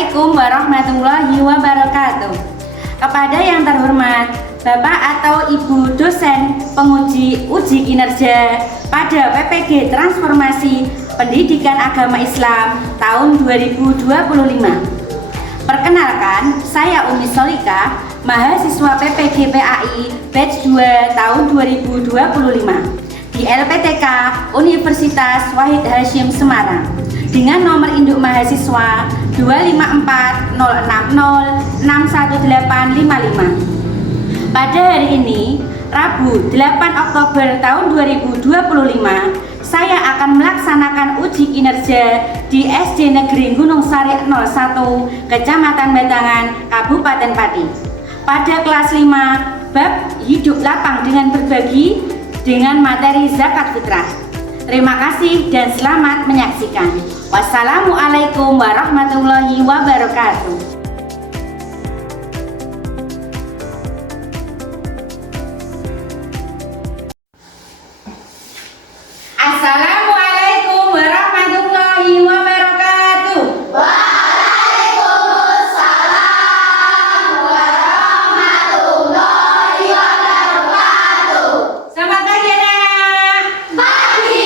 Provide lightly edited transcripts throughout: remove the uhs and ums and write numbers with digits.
Assalamualaikum warahmatullahi wabarakatuh. Kepada yang terhormat Bapak atau Ibu dosen penguji uji kinerja pada PPG Transformasi Pendidikan Agama Islam tahun 2025. Perkenalkan, saya Umi Solika, mahasiswa PPG PAI batch 2 tahun 2025 di LPTK Universitas Wahid Hasyim Semarang dengan nomor induk mahasiswa 25406061855. Pada hari ini, Rabu 8 Oktober tahun 2025, saya akan melaksanakan uji kinerja di SD Negeri Gunung Sari 01, Kecamatan Batangan, Kabupaten Pati. Pada kelas 5, bab hidup lapang dengan berbagi dengan materi zakat fitrah. Terima kasih dan selamat menyaksikan. Wassalamualaikum warahmatullahi wabarakatuh. Assalamualaikum warahmatullahi wabarakatuh. Waalaikumsalam warahmatullahi wabarakatuh. Selamat pagi anak. Pagi.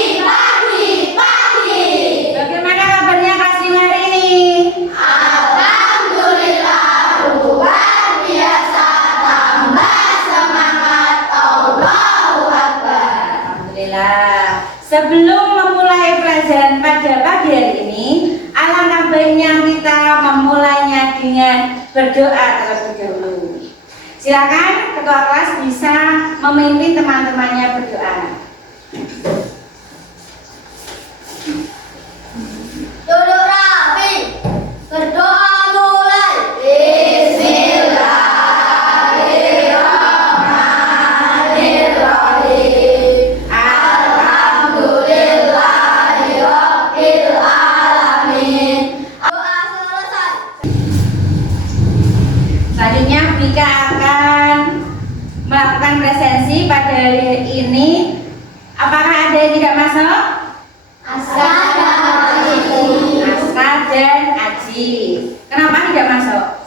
Bagaimana kabarnya kelas 5 hari ini? Alhamdulillah luar biasa, tambah semangat, Allahu Akbar. Alhamdulillah. Sebelum memulai pelajaran pada pagi hari ini, alangkah baiknya kita memulainya dengan berdoa terlebih dahulu. Silakan ketua kelas bisa memimpin teman-temannya berdoa. Duduk rapi, berdoa mulai. Bismillahirrahmanirrahim. Alhamdulillahirabbil alamin. Doa selesai. Selanjutnya Bika akan melakukan presensi pada hari ini. Apakah ada yang tidak masuk? Aska dan Aji. Kenapa tidak masuk?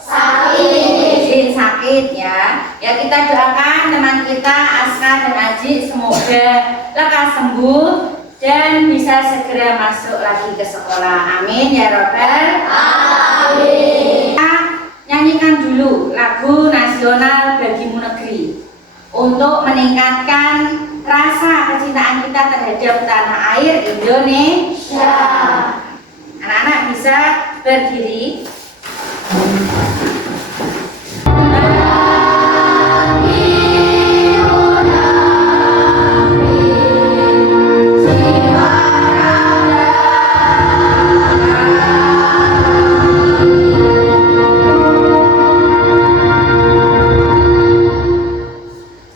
Sakit ya. Ya, kita doakan teman kita Aska dan Aji semoga lekas sembuh dan bisa segera masuk lagi ke sekolah. Amin ya robbal alamin. Kita nyanyikan dulu lagu nasional Bagimu Negeri untuk meningkatkan rasa kecintaan kita terhadap tanah air Indonesia. Anak-anak bisa berdiri.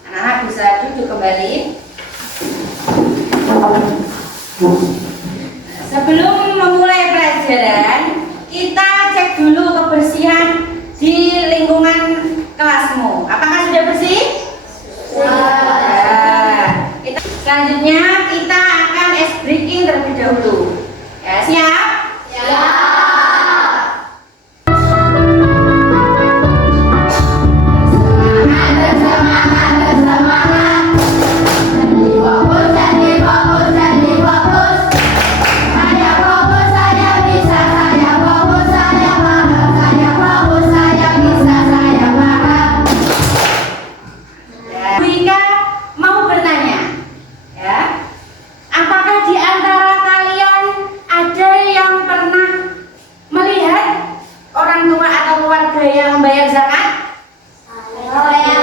Anak-anak bisa duduk kembali. Sebelum memulai pelajaran, kita cek dulu kebersihan di lingkungan kelasmu. Apakah sudah bersih? Sudah. Selanjutnya kita akan ice breaking terlebih dahulu. Ya, siap? Bika mau bertanya, ya, apakah di antara kalian ada yang pernah melihat orang tua atau keluarga yang membayar zakat? Oh ya.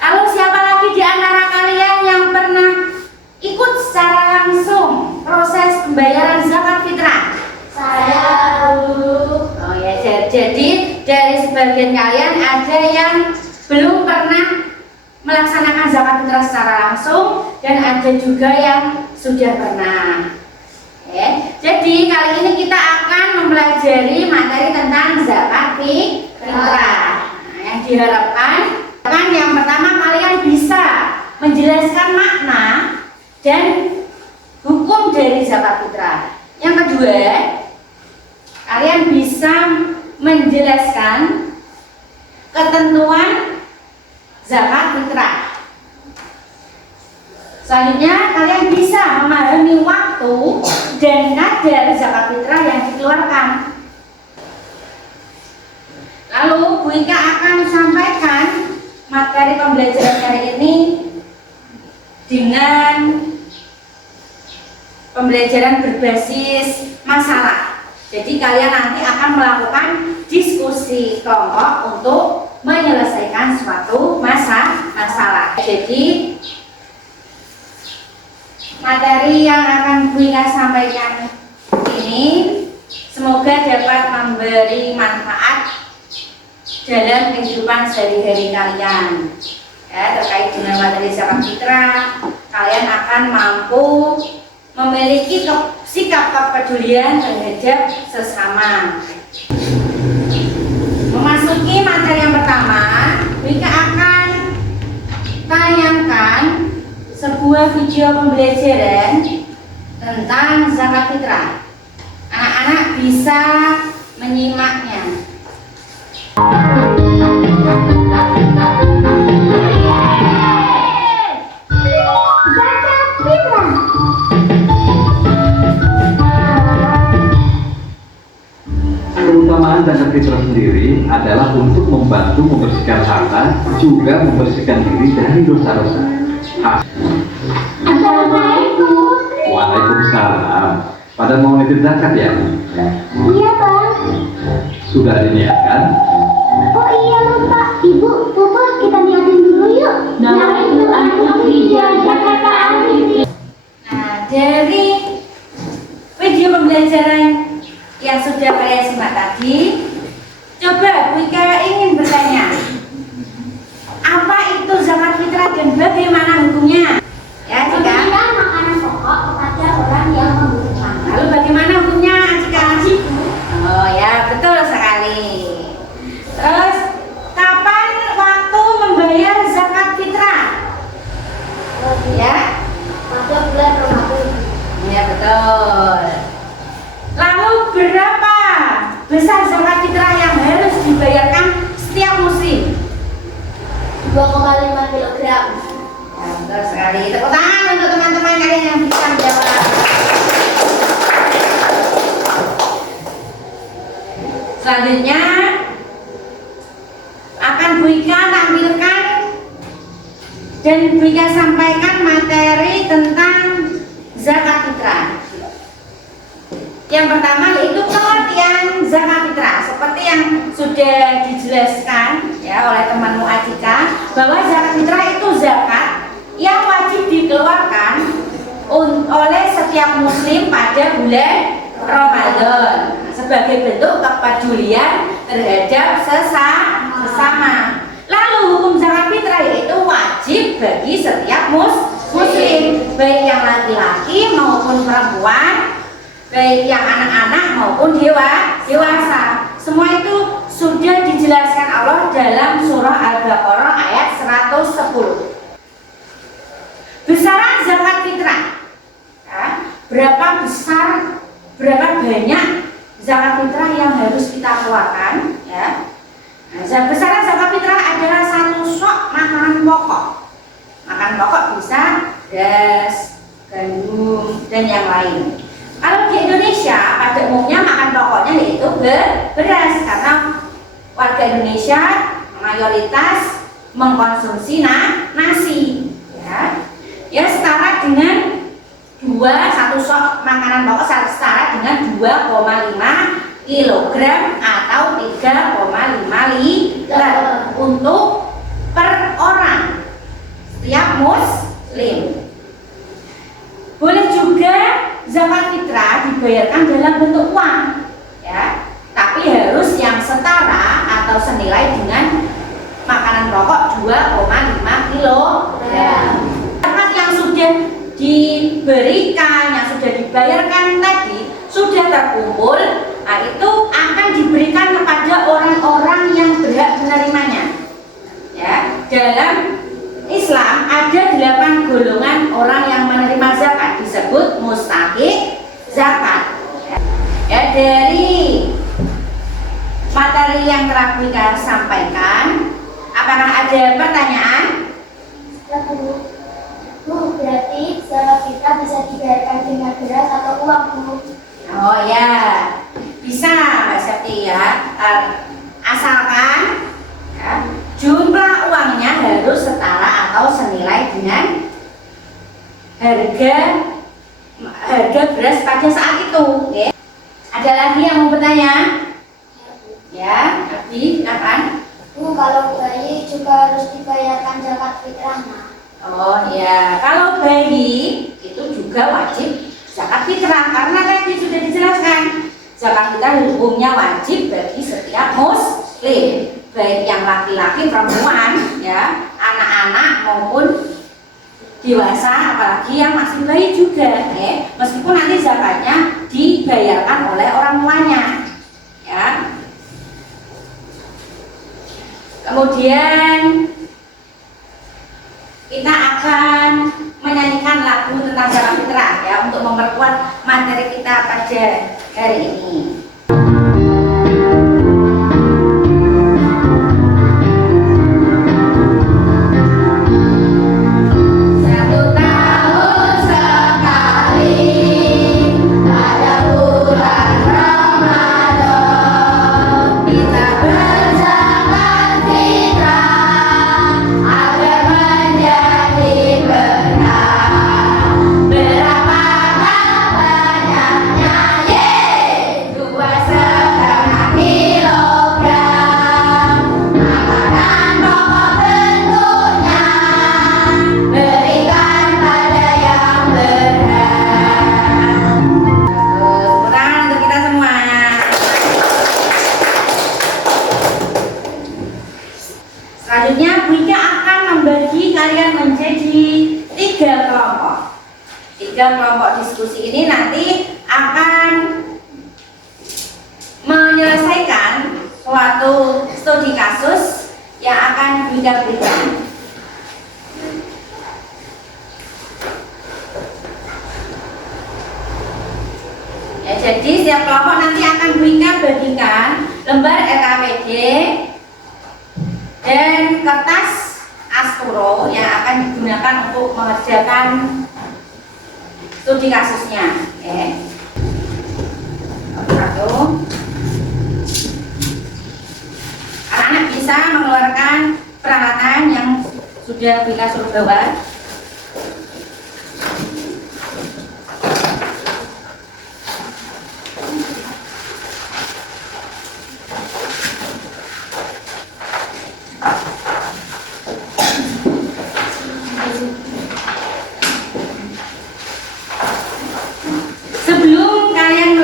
Lalu siapa lagi di antara kalian yang pernah ikut secara langsung proses pembayaran zakat fitrah? Oh ya, jadi dari sebagian kalian ada yang belum pernah melaksanakan zakat fitrah secara langsung dan ada juga yang sudah pernah. Jadi kali ini kita akan mempelajari materi tentang zakat fitrah. Yang diharapkan yang pertama kalian bisa menjelaskan makna dan hukum dari zakat fitrah. Yang kedua, Selanjutnya kalian bisa memahami waktu dan kadar zakat fitrah yang dikeluarkan. Lalu Bu Ika akan sampaikan materi pembelajaran kali ini dengan pembelajaran berbasis masalah. Jadi kalian nanti akan melakukan diskusi kelompok untuk menyelesaikan suatu masalah. Jadi materi yang akan Bu Ika sampaikan ini semoga dapat memberi manfaat dalam kehidupan sehari-hari kalian. Ya, terkait dengan materi zakat fitrah, kalian akan mampu memiliki sikap kepedulian terhadap sesama. Memasuki materi yang pertama, Bu Ika akan tayangkan sebuah video pembelajaran tentang zakat fitrah. Anak-anak bisa menyimaknya. Keutamaan zakat fitrah sendiri adalah untuk membantu membersihkan harta, juga membersihkan diri dari dosa-dosa. Assalamualaikum. Waalaikumsalam. Pada mau nitip zakat ya? Iya Bang. Sudah diniatkan? Oh iya lupa. Ibu, Pupus kita niatin dulu yuk. Nah, dari video pembelajaran yang sudah kalian simak tadi, coba Bu Ika ingin bertanya, apa itu zakat fitrah dan bagaimana hukumnya? Ya, Cika. Memberikan makanan pokok kepada orang yang membutuhkan. Lalu bagaimana hukumnya, Cika? Oh ya, betul sekali. Terus, kapan waktu membayar zakat fitrah? Ya, Pada bulan Ramadan. ya betul. Lalu berapa besar zakat fitrah yang harus dibayarkan setiap musim? 2,5 kilogram. Ya, betul sekali. Tepuk tangan untuk teman-teman kalian yang bisa menjawab. Selanjutnya akan Bu Ika tampilkan dan Bu Ika sampaikan materi tentang zakat fitrah. Yang pertama yaitu pengertian zakat fitrah, seperti yang sudah dijelaskan ya oleh temanmu Acika, bahwa zakat fitrah itu zakat yang wajib dikeluarkan oleh setiap muslim pada bulan Ramadan sebagai bentuk kepedulian terhadap sesama. Lalu hukum zakat fitrah yaitu wajib bagi setiap muslim, baik yang laki-laki maupun perempuan, baik yang anak-anak maupun dewasa. Semua itu sudah dijelaskan Allah dalam surah Al-Baqarah ayat 110. Besaran zakat fitrah, ya, berapa banyak zakat fitrah yang harus kita keluarkan, ya. Nah, besaran zakat fitrah adalah satu sok makanan pokok. Makanan pokok bisa beras, gandum, dan yang lain. Kalau di Indonesia pada umumnya makan pokoknya yaitu beras, karena warga Indonesia mayoritas mengkonsumsi nasi, ya setara dengan satu sok makanan pokok setara dengan 2,5 kilogram atau 3,5 liter untuk per orang setiap muslim. Boleh juga zakat fitrah dibayarkan dalam bentuk uang, ya, tapi harus yang setara atau senilai dengan makanan pokok 2,5 kilogram. Zakat yang sudah diberikan, yang sudah dibayarkan tadi sudah terkumpul, nah itu akan diberikan kepada orang-orang yang berhak menerimanya. Ya, dalam Islam ada 8 golongan orang yang menerima zakat, disebut mustahiq zakat. Ya, dari materi yang telah kita sampaikan, apakah ada pertanyaan? berarti zakat fitrah bisa dibayarkan dengan beras atau uang, Bu? Oh ya, bisa Mbak Septi ya. Asalkan ya, jumlah uangnya harus setara atau senilai dengan harga beras pada saat itu. Ya. Ada lagi yang mau bertanya? Ya, Abi, silakan. Bu, kalau bayi juga harus dibayarkan zakat fitrah, Nak. Oh ya, kalau bayi itu juga wajib zakat fitrah karena tadi sudah dijelaskan zakat fitrah hukumnya wajib bagi setiap muslim, baik yang laki-laki, perempuan, ya, anak-anak maupun dewasa, apalagi yang masih bayi juga, ya. Meskipun nanti zakatnya dibayarkan oleh orang tuanya, ya. Kemudian kita akan menyanyikan lagu tentang zakat fitrah ya untuk memperkuat materi kita pada hari ini. Selanjutnya Bu Ika akan membagi kalian menjadi 3 kelompok. 3 kelompok diskusi ini nanti akan menyelesaikan suatu studi kasus yang akan Bu Ika berikan. Ya, jadi setiap kelompok nanti akan Bu Ika bagikan lembar RKPD dan kertas asturo yang akan digunakan untuk mengerjakan studi kasusnya. Oke. Satu. Anak-anak bisa mengeluarkan peralatan yang sudah kita suruh bawa. Sebelum kalian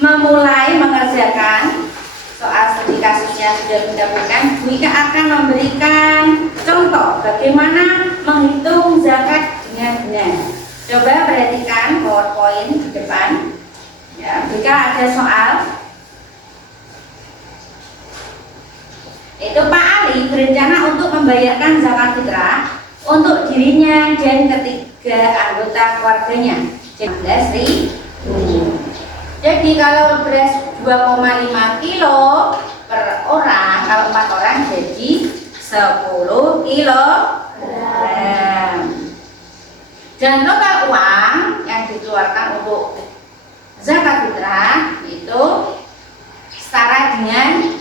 memulai mengerjakan soal studi kasusnya sudah didapatkan, Bu Ika akan memberikan contoh bagaimana menghitung zakat dengan benar. Coba perhatikan PowerPoint di depan. Ya, Bu Ika ada soal. Itu Pak Ali berencana untuk membayarkan zakat fitrah untuk dirinya dan ketiga anggota keluarganya. 11.000. Jadi kalau beras 2,5 kilo per orang, kalau 4 orang jadi 10 kilogram. Dan total uang yang dikeluarkan untuk zakat fitrah itu setara dengan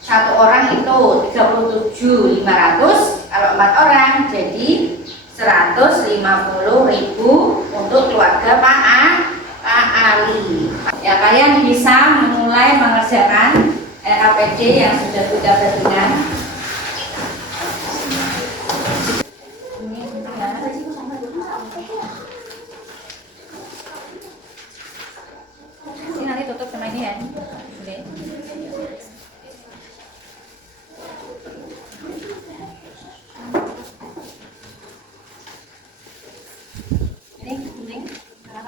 1 orang itu 37.500, kalau 4 orang jadi 150.000 untuk keluarga Pak Ali. Ya, kalian bisa memulai mengerjakan RKPD yang sudah kita berikan. Ini nanti tutup sama ini ya. Boleh.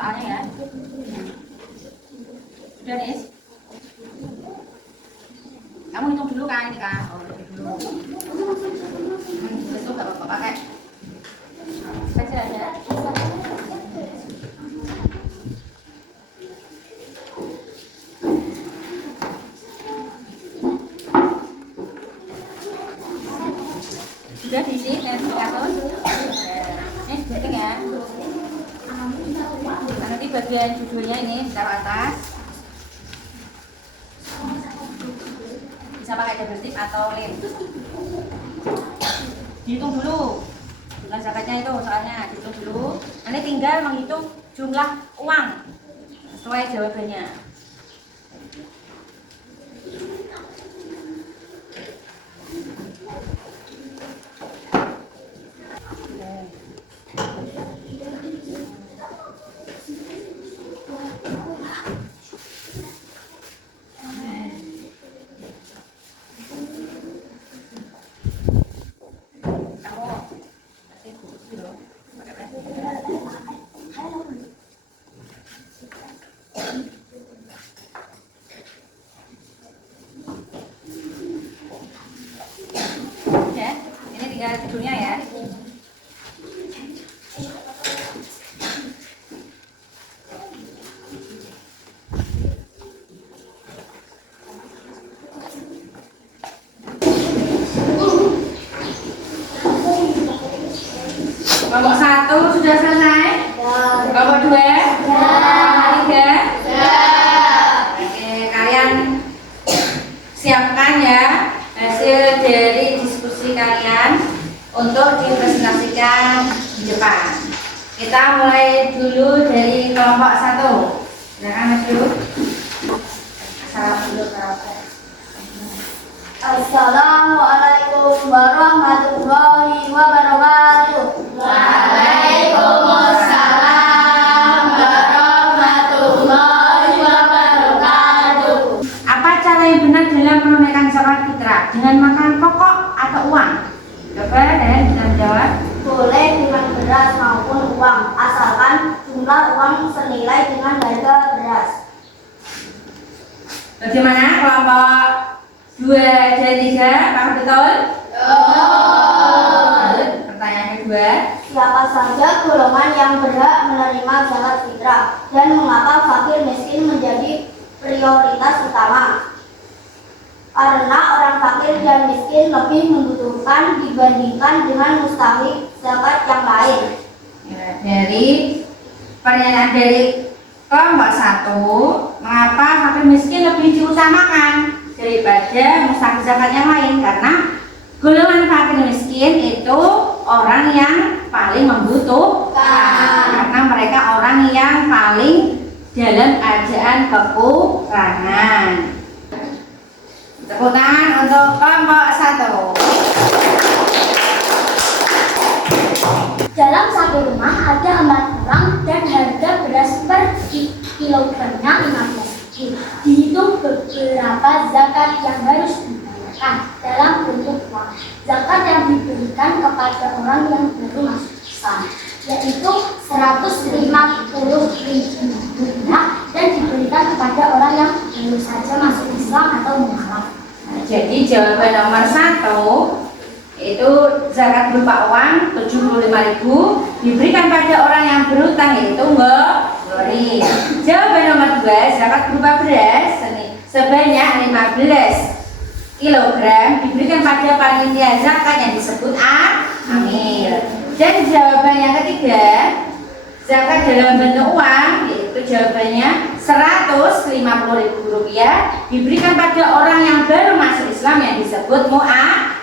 Soalnya ya sudah Nis, kamu hitung dulu kan ini kan. Oh, hitung dulu. Besok gak apa-apa pakai pensil aja. Sudah diisi dan kasus. Ini bagian judulnya ini taruh atas. Bisa pakai double tip atau lem. Dihitung dulu. Jumlah zakatnya itu soalnya dihitung dulu. Nanti tinggal menghitung jumlah uang sesuai jawabannya. Ini tinggal judulnya ya. Kelompok 1 sudah selesai? Kelompok 2? Kelompok 3? Oke, kalian siapkan ya hasil dari diskusi kalian untuk dipresentasikan di depan. Kita mulai dulu dari kelompok 1. Silakan Mas Yu. Assalamualaikum warahmatullahi wabarakatuh. Waalaikumsalam warahmatullahi wabarakatuh. Apa cara yang benar dalam menunaikan zakat fitrah? Dengan makanan pokok atau uang? Coba dan bisa jawab. Boleh dengan beras maupun uang, asalkan jumlah uang senilai dengan harga beras. Bagaimana kelompok 2 dan 3? Apakah betul? Lanjut, pertanyaan kedua. Siapa saja golongan yang berhak menerima zakat fitrah dan mengapa fakir miskin menjadi prioritas utama? Karena orang fakir dan miskin lebih membutuhkan dibandingkan dengan mustahik zakat yang lain. Ya, dari pernyataan dari kelompok 1, mengapa fakir miskin lebih diutamakan daripada mustahik zakat yang lain? Karena golongan fakir miskin itu orang yang paling membutuhkan, karena mereka orang yang paling dalam keadaan kekurangan. Tepuk tangan untuk kelompok 1. Dalam satu rumah ada 4 orang dan harga beras per kilogramnya 15.000. Dihitung beberapa zakat yang harus dibayarkan dalam bentuk uang. Zakat yang diberikan kepada orang yang baru masuk Islam yaitu 150.000 rupiah dan diberikan kepada orang yang baru saja masuk Islam atau mualaf. Jadi jawaban nomor 1 itu zakat berupa uang 75.000 diberikan pada orang yang berutang yaitu Mbori. Jawaban nomor 2 zakat berupa beras sebanyak 15 kilogram diberikan pada panitia zakat yang disebut amil. Dan jawaban yang ketiga zakat dalam bentuk uang yaitu jawabannya 150.000 rupiah diberikan pada orang yang baru masuk Islam yang disebut mu'alaf.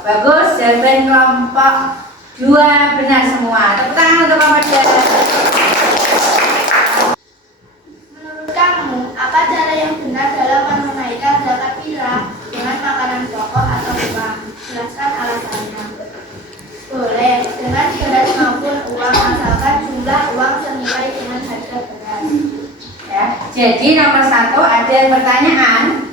Bagus, jawaban kelompok 2 benar semua. Tepuk tangan untuk kelompok 2. Menurut kamu, apa cara yang benar dalam menunaikan zakat fitrah dengan makanan pokok atau uang? Jelaskan alasannya. Boleh dengan beras maupun uang asalkan jumlah uang senilai dengan harga beras. Ya, jadi nomor 1 ada pertanyaan.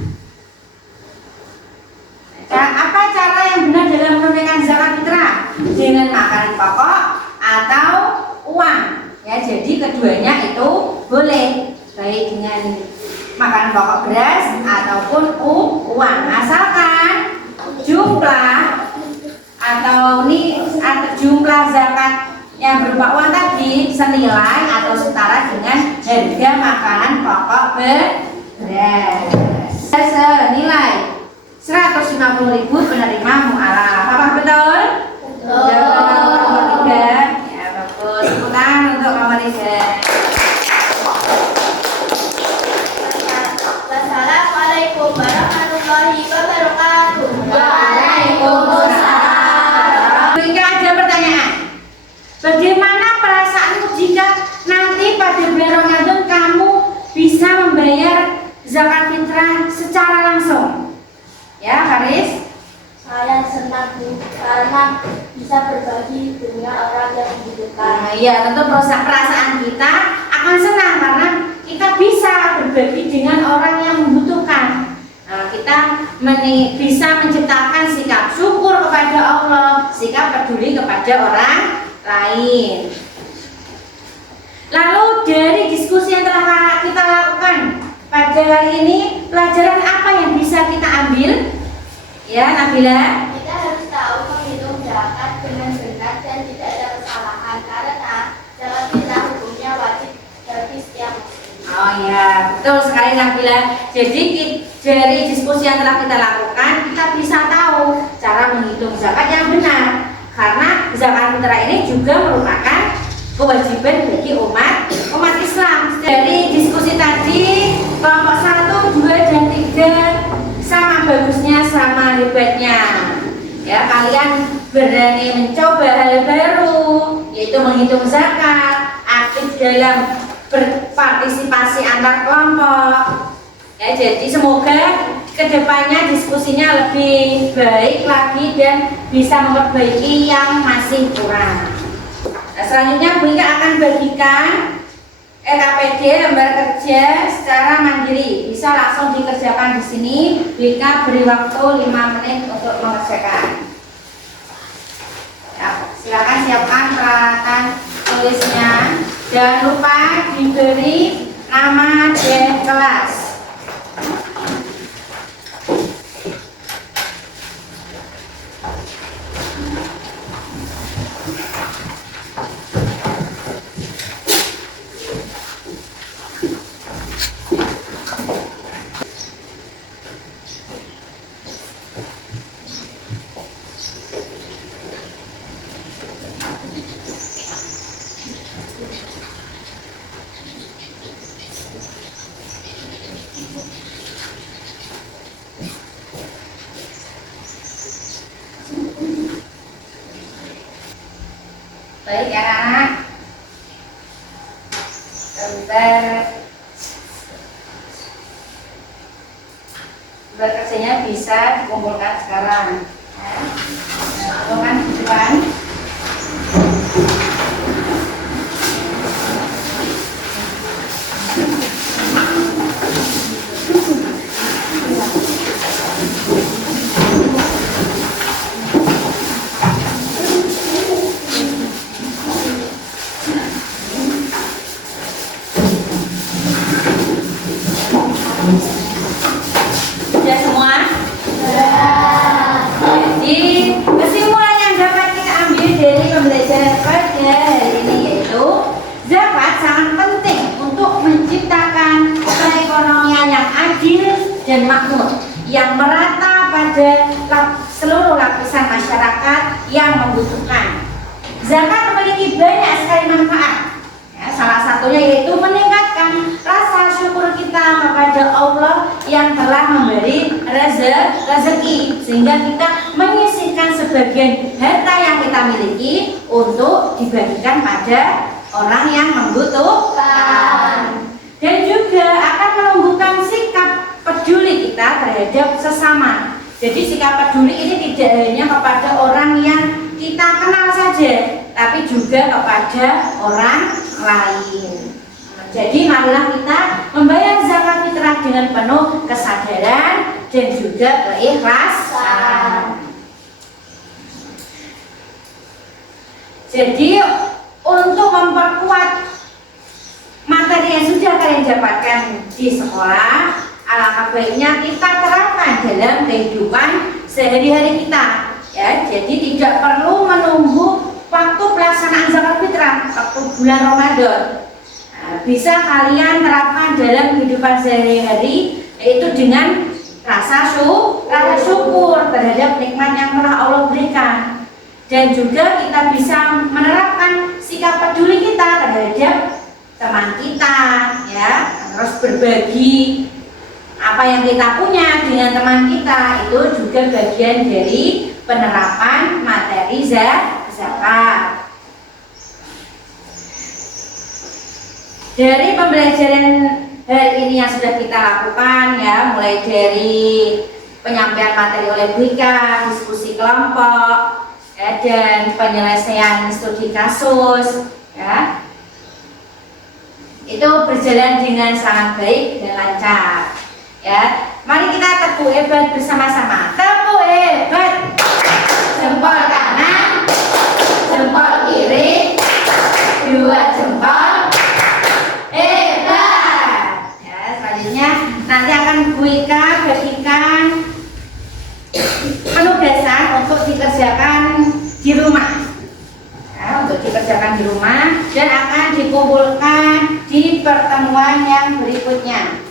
Apa cara yang benar dalam menunaikan zakat fitrah? Dengan makanan pokok atau uang? Ya, jadi keduanya itu boleh, baik dengan makanan pokok beras ataupun uang, asalkan jumlah atau jumlah zakat yang berupa uang tadi senilai atau setara dengan harga makanan pokok beras senilai 150.000 penerima mu'alaf. Apakah betul? Betul. Jawaban nomor 3. Ya, bagus. Tepuk tangan untuk nomor 3. bisa berbagi dengan orang yang membutuhkan. Ya, tentu perasaan kita akan senang karena kita bisa berbagi dengan orang yang membutuhkan. Kita bisa menciptakan sikap syukur kepada Allah, sikap peduli kepada orang lain. Lalu dari diskusi yang telah kita lakukan pada hari ini, pelajaran apa yang bisa kita ambil? Ya, Nabila. Kita harus tahu menghitung zakat dengan benar dan tidak ada kesalahan karena zakat fitrah hukumnya wajib bagi setiap muslim. Oh ya, betul sekali Nabila. Jadi dari diskusi yang telah kita lakukan, kita bisa tahu cara menghitung zakat yang benar. Karena zakat fitrah ini juga merupakan kewajiban bagi umat Islam. Dari diskusi tadi, kelompok 1, 2, dan 3 sama bagusnya, sama hebatnya. Ya, kalian berani mencoba hal baru, yaitu menghitung zakat, aktif dalam berpartisipasi antar kelompok. Ya, jadi semoga kedepannya diskusinya lebih baik lagi dan bisa memperbaiki yang masih kurang. Nah, selanjutnya Bu Ika akan bagikan RKPD lembar kerja secara mandiri. Bisa langsung dikerjakan di sini. Bu Ika beri waktu 5 menit untuk mengerjakan. Ya, silakan siapkan peralatan tulisnya. Jangan lupa diberi nama dan kelas. Baik anak-anak, lembar kerjanya bisa dikumpulkan sekarang. Kumpulkan di depan. Sudah semua? Jadi kesimpulan yang dapat kita ambil dari pembelajaran pada hari ini yaitu zakat sangat penting untuk menciptakan perekonomian yang adil dan makmur yang merata pada seluruh lapisan masyarakat yang membutuhkan. Zakat memiliki banyak sekali manfaat. Ya, salah satunya yaitu meningkatkan rasa syukur kita kepada Allah yang telah memberi rezeki, sehingga kita menyisihkan sebagian harta yang kita miliki untuk dibagikan pada orang yang membutuhkan, dan juga akan menumbuhkan sikap peduli kita terhadap sesama. Jadi sikap peduli ini tidak hanya kepada orang yang kita kenal saja, tapi juga kepada orang lain. Jadi marilah kita membayar zakat fitrah dengan penuh kesadaran dan juga keikhlasan. Jadi untuk memperkuat materi yang sudah kalian dapatkan di sekolah, alangkah baiknya kita terapkan dalam kehidupan sehari-hari kita. Ya, jadi tidak perlu menunggu waktu pelaksanaan zakat fitrah, waktu bulan Ramadan. Nah, bisa kalian terapkan dalam kehidupan sehari-hari, yaitu dengan rasa syukur terhadap nikmat yang telah Allah berikan, dan juga kita bisa menerapkan sikap peduli kita terhadap teman kita, ya, terus berbagi apa yang kita punya dengan teman kita. Itu juga bagian dari penerapan materi zakat. Dari pembelajaran hari ini yang sudah kita lakukan, ya, mulai dari penyampaian materi oleh Bu Ika, diskusi kelompok, ya, dan penyelesaian studi kasus ya, itu berjalan dengan sangat baik dan lancar ya. Mari kita tepuk hebat bersama-sama. Tepuk hebat. Jempol kanan, jempol kiri, dua jempol. Hebat. Ya, selanjutnya nanti akan Bu Ika bagikan penugasan untuk dikerjakan di rumah. Ya, untuk dikerjakan di rumah dan akan dikumpulkan di pertemuan yang berikutnya.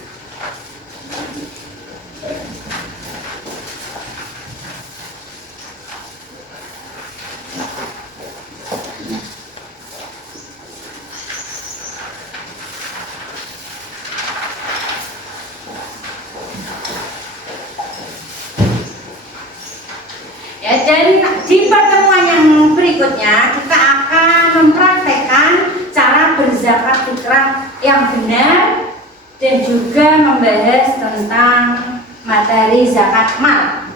Ya, dan di pertemuan yang berikutnya kita akan mempraktekkan cara berzakat fitrah yang benar dan juga membahas tentang materi zakat mal.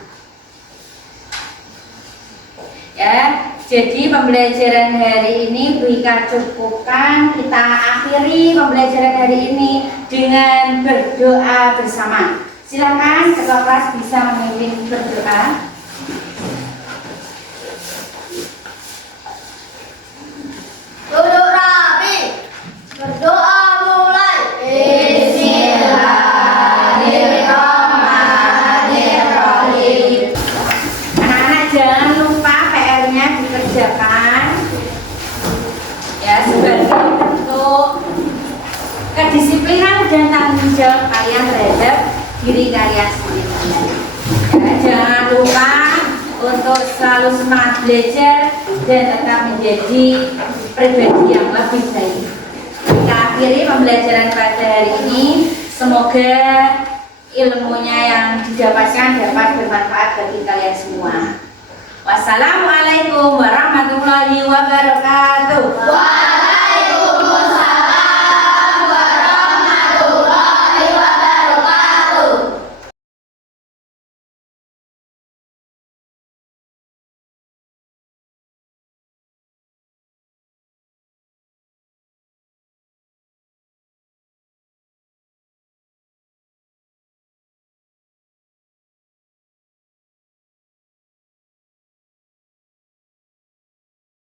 Ya, jadi pembelajaran hari ini Bu Ika cukupkan. Kita akhiri pembelajaran hari ini dengan berdoa bersama. Silakan ketua kelas bisa memimpin berdoa. Duduk rapi, berdoa mulai. Bismillahirrahmanirrahim. Anak-anak jangan lupa PR-nya dikerjakan ya, sebagai bentuk kedisiplinan dan tanggung jawab kalian terhadap diri kalian sendiri. Ya, jangan lupa untuk selalu semangat belajar dan tetap menjadi pribadi yang lebih baik. Kita akhiri pembelajaran pada hari ini. Semoga ilmunya yang didapatkan dapat bermanfaat bagi kalian semua. Wassalamualaikum warahmatullahi wabarakatuh.